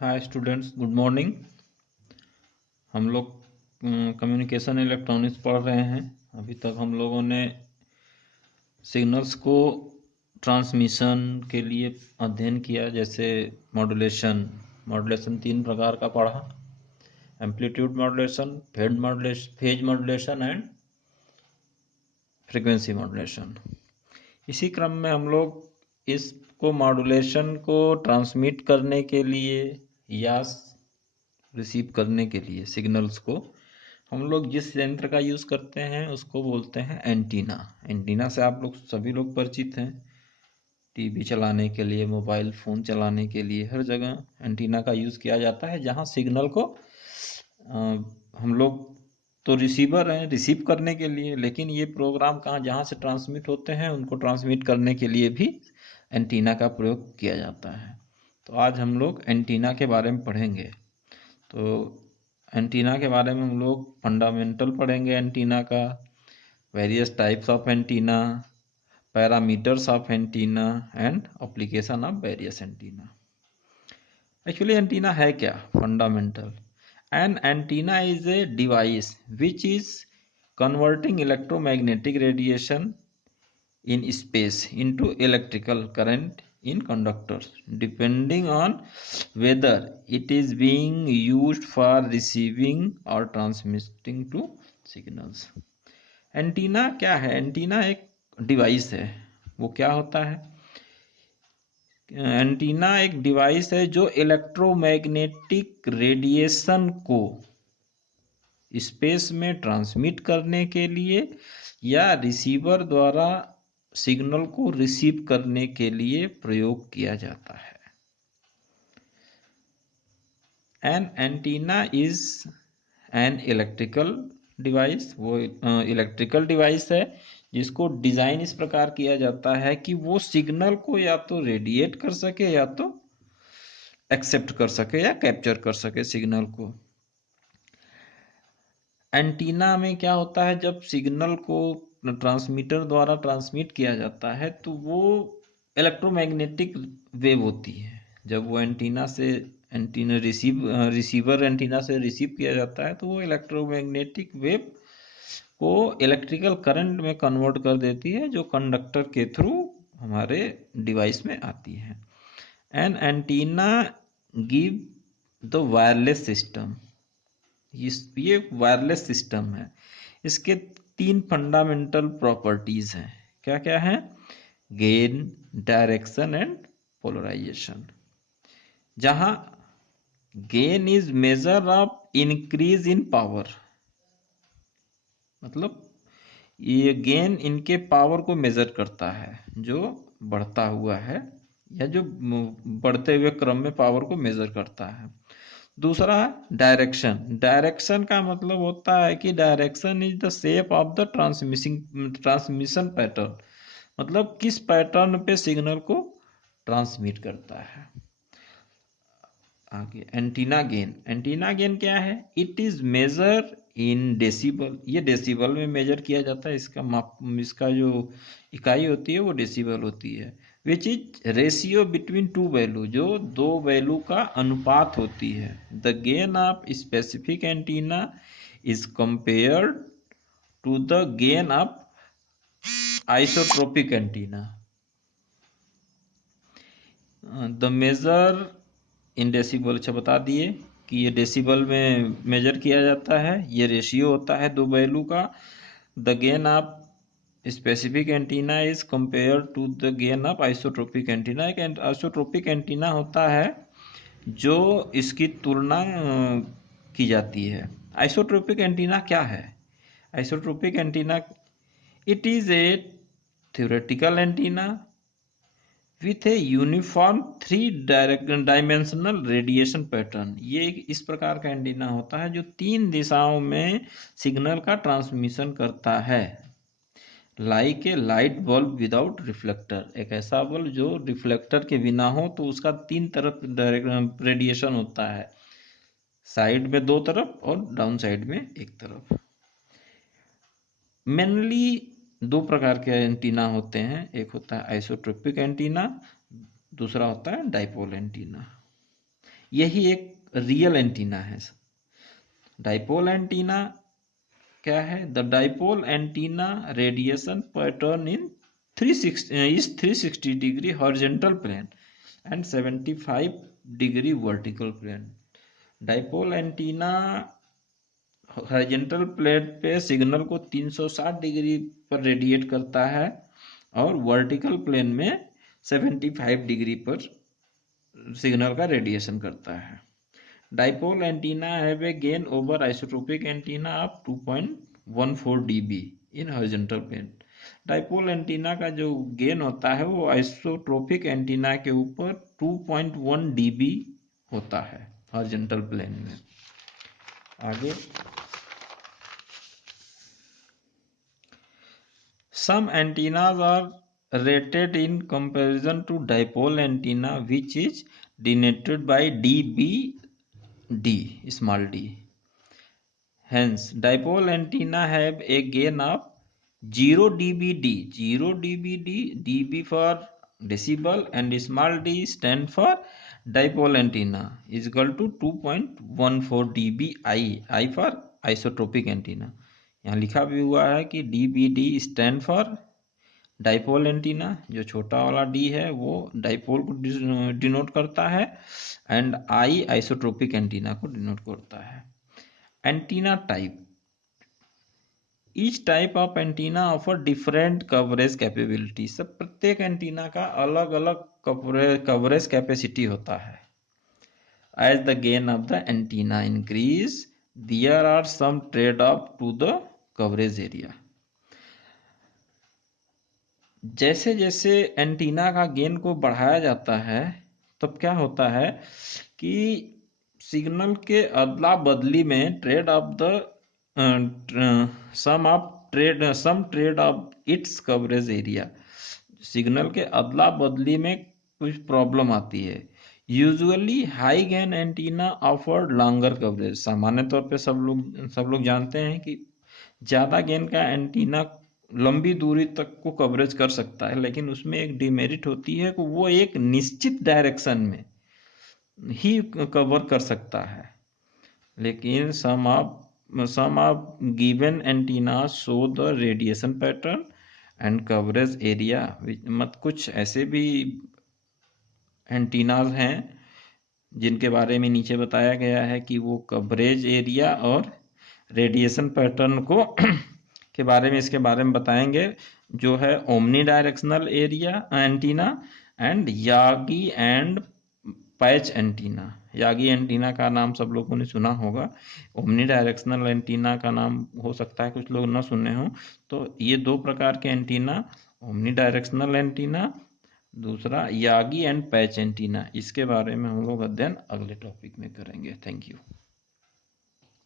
Hi students, good morning. हम लोग communication electronics पढ़ रहे हैं। अभी तक हम लोगों ने सिग्नल्स को ट्रांसमिशन के लिए अध्ययन किया, जैसे मॉड्यूलेशन। मॉड्यूलेशन 3 प्रकार का पढ़ा: amplitude modulation, phase modulation and frequency modulation. इसी क्रम में हम लोग इसको मॉड्यूलेशन को ट्रांसमिट करने के लिए या रिसीव करने के लिए सिग्नल्स को हम लोग जिस यंत्र का यूज़ करते हैं उसको बोलते हैं एंटीना। एंटीना से आप लोग सभी लोग परिचित हैं। टीवी चलाने के लिए, मोबाइल फ़ोन चलाने के लिए हर जगह एंटीना का यूज़ किया जाता है, जहाँ सिग्नल को हम लोग तो रिसीवर हैं रिसीव करने के लिए, लेकिन ये प्रोग्राम जहाँ से ट्रांसमिट होते हैं उनको ट्रांसमिट करने के लिए भी एंटीना का प्रयोग किया जाता है। तो आज हम लोग एंटीना के बारे में पढ़ेंगे। तो एंटीना के बारे में हम लोग फंडामेंटल पढ़ेंगे एंटीना का, various types of antenna, parameters of antenna and application of various antenna. Actually antenna है क्या? Fundamental: an antenna is a device which is converting electromagnetic radiation in space into electrical current in conductors, depending on whether it is being used for receiving or transmitting to signals. Antenna क्या है? Antenna एक device है। वो क्या होता है? Antenna एक device है जो इलेक्ट्रोमैग्नेटिक रेडिएशन को स्पेस में ट्रांसमिट करने के लिए या रिसीवर द्वारा सिग्नल को रिसीव करने के लिए प्रयोग किया जाता है। An antenna is an electrical device. वो इलेक्ट्रिकल डिवाइस है जिसको डिज़ाइन इस प्रकार किया जाता है कि वो सिग्नल को या तो रेडिएट कर सके या तो एक्सेप्ट कर सके या कैप्चर कर सके सिग्नल को। एंटीना में क्या होता है, जब सिग्नल को ट्रांसमीटर द्वारा ट्रांसमिट किया जाता है तो वो इलेक्ट्रोमैग्नेटिक वेव होती है। जब वो रिसीवर एंटीना से रिसीव किया जाता है तो वो इलेक्ट्रोमैग्नेटिक वेव को इलेक्ट्रिकल करंट में कन्वर्ट कर देती है, जो कंडक्टर के थ्रू हमारे डिवाइस में आती है। An antenna give the wireless system. ये वायरलेस सिस्टम है। इसके 3 फंडामेंटल प्रॉपर्टीज हैं। क्या क्या है? Gain, direction and polarisation. जहां gain is measure of increase in power, मतलब ये गेन इनके पावर को मेजर करता है, जो बढ़ता हुआ है या जो बढ़ते हुए क्रम में पावर को मेजर करता है। दूसरा डायरेक्शन। डायरेक्शन का मतलब होता है कि direction is the shape of the transmission pattern, मतलब किस पैटर्न पे सिग्नल को ट्रांसमिट करता है। आगे एंटीना गेन। एंटीना गेन क्या है? It is measure in decibel. ये डेसिबल में मेजर किया जाता है। इसका जो इकाई होती है वो डेसिबल होती है। Which is ratio between two value, जो 2 वैल्यू का अनुपात होती है। The gain of specific antenna is compared to the gain of isotropic antenna. The measure in decibel, अच्छा बता दिए कि ये डेसिबल में मेजर किया जाता है। ये रेशियो होता है 2 वैल्यू का। The gain of specific antenna is compare to the gain of isotropic antenna. एक आइसोट्रोपिक एंटीना होता है जो इसकी तुलना की जाती है। आइसोट्रोपिक एंटीना क्या है? Isotropic antenna, it is a theoretical antenna with a uniform 3 dimensional radiation pattern। ये इस प्रकार का एंटीना होता है जो 3 दिशाओं में सिग्नल का ट्रांसमिशन करता है। Like a light bulb without reflector. एक ऐसा बल्ब जो रिफ्लेक्टर के बिना हो, तो उसका 3 तरफ रेडिएशन होता है, साइड में 2 तरफ और डाउन साइड में 1 तरफ। मेनली 2 प्रकार के एंटीना होते हैं। एक होता है आइसोट्रोपिक एंटीना, दूसरा होता है डाइपोल एंटीना। यही एक रियल एंटीना है। डाइपोल एंटीना क्या है? The dipole antenna radiation pattern in 360 degree horizontal plane and 75 degree vertical plane. Dipole antenna horizontal plane पे सिग्नल को 360 डिग्री पर रेडिएट करता है और वर्टिकल प्लेन में 75 डिग्री पर सिग्नल का रेडिएशन करता है। Dipole antenna have a gain over isotropic antenna of 2.14 dB in horizontal plane. Dipole antenna का जो गेन होता है वो आइसोट्रोपिक एंटीना के ऊपर 2.1 dB होता है हॉरिजॉन्टल प्लेन में। आगे some antennas are rated in comparison to dipole antenna which is denoted by dBd, small d. Hence dipole antenna have a gain of 0 dBd, 0 dBd, dB for decibel and small d stand for dipole antenna is equal to 2.14 dB I for isotropic antenna। यहाँ लिखा भी हुआ है कि DBD stand for dipole antenna, जो छोटा वाला D है वो डाइपोल को डिनोट करता है एंड I आइसोट्रोपिक एंटीना को डिनोट करता है। Antenna type, each type of antenna offer different coverage capability. सब प्रत्येक एंटीना का अलग अलग कवरेज कैपेसिटी होता है। As the gain of the antenna increase there are some trade off to the coverage area. जैसे जैसे एंटीना का गेन को बढ़ाया जाता है तब क्या होता है कि सिग्नल के अदला बदली में trade off the some trade off its coverage area. Signal के अदला बदली में कुछ प्रॉब्लम आती है। Usually high gain antenna offer longer coverage. सामान्य तौर पे सब लोग जानते हैं कि ज़्यादा गेन का एंटीना लंबी दूरी तक को कवरेज कर सकता है, लेकिन उसमें एक डिमेरिट होती है कि वो एक निश्चित डायरेक्शन में ही कवर कर सकता है। लेकिन sum of given antenna show the radiation pattern and coverage area. मत कुछ ऐसे भी एंटीनाज हैं जिनके बारे में नीचे बताया गया है कि वो कवरेज एरिया और रेडिएशन पैटर्न को के बारे में इसके बारे में बताएंगे, जो है omni directional area antenna and Yagi and patch antenna. Yagi antenna का नाम सब लोगों ने सुना होगा, ओमनी डायरेक्शनल एंटीना का नाम हो सकता है कुछ लोग ना सुने हों। तो ये दो प्रकार के एंटीना, ओमनी डायरेक्शनल एंटीना, दूसरा यागी एंड पैच एंटीना, इसके बारे में हम लोग अध्ययन अगले टॉपिक में करेंगे। Thank you.